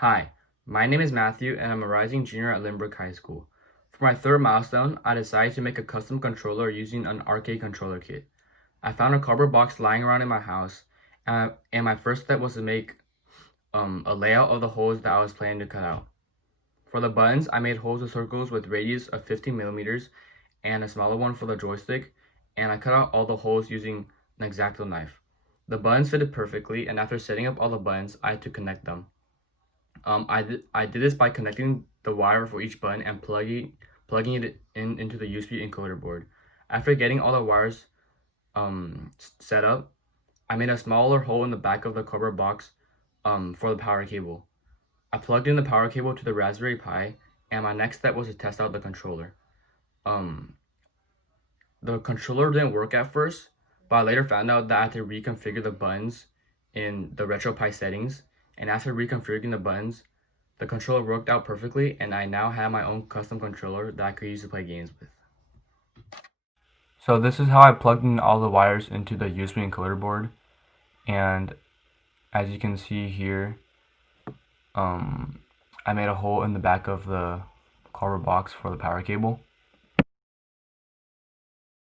Hi, my name is Matthew and I'm a rising junior at Lynbrook High School. For my third milestone, I decided to make a custom controller using an arcade controller kit. I found a cardboard box lying around in my house, and my first step was to make a layout of the holes that I was planning to cut out. For the buttons, I made holes with circles with radius of 15 millimeters and a smaller one for the joystick, and I cut out all the holes using an X-Acto knife. The buttons fitted perfectly, and after setting up all the buttons, I had to connect them. I did this by connecting the wire for each button and plugging it into the USB encoder board. After getting all the wires set up, I made a smaller hole in the back of the cardboard box for the power cable. I plugged in the power cable to the Raspberry Pi, and my next step was to test out the controller. Um, the controller didn't work at first, but I later found out that I had to reconfigure the buttons in the RetroPie settings, and after reconfiguring the buttons, the controller worked out perfectly, and I now have my own custom controller that I could use to play games with. So this is how I plugged in all the wires into the USB encoder board, and as you can see here, I made a hole in the back of the cardboard box for the power cable.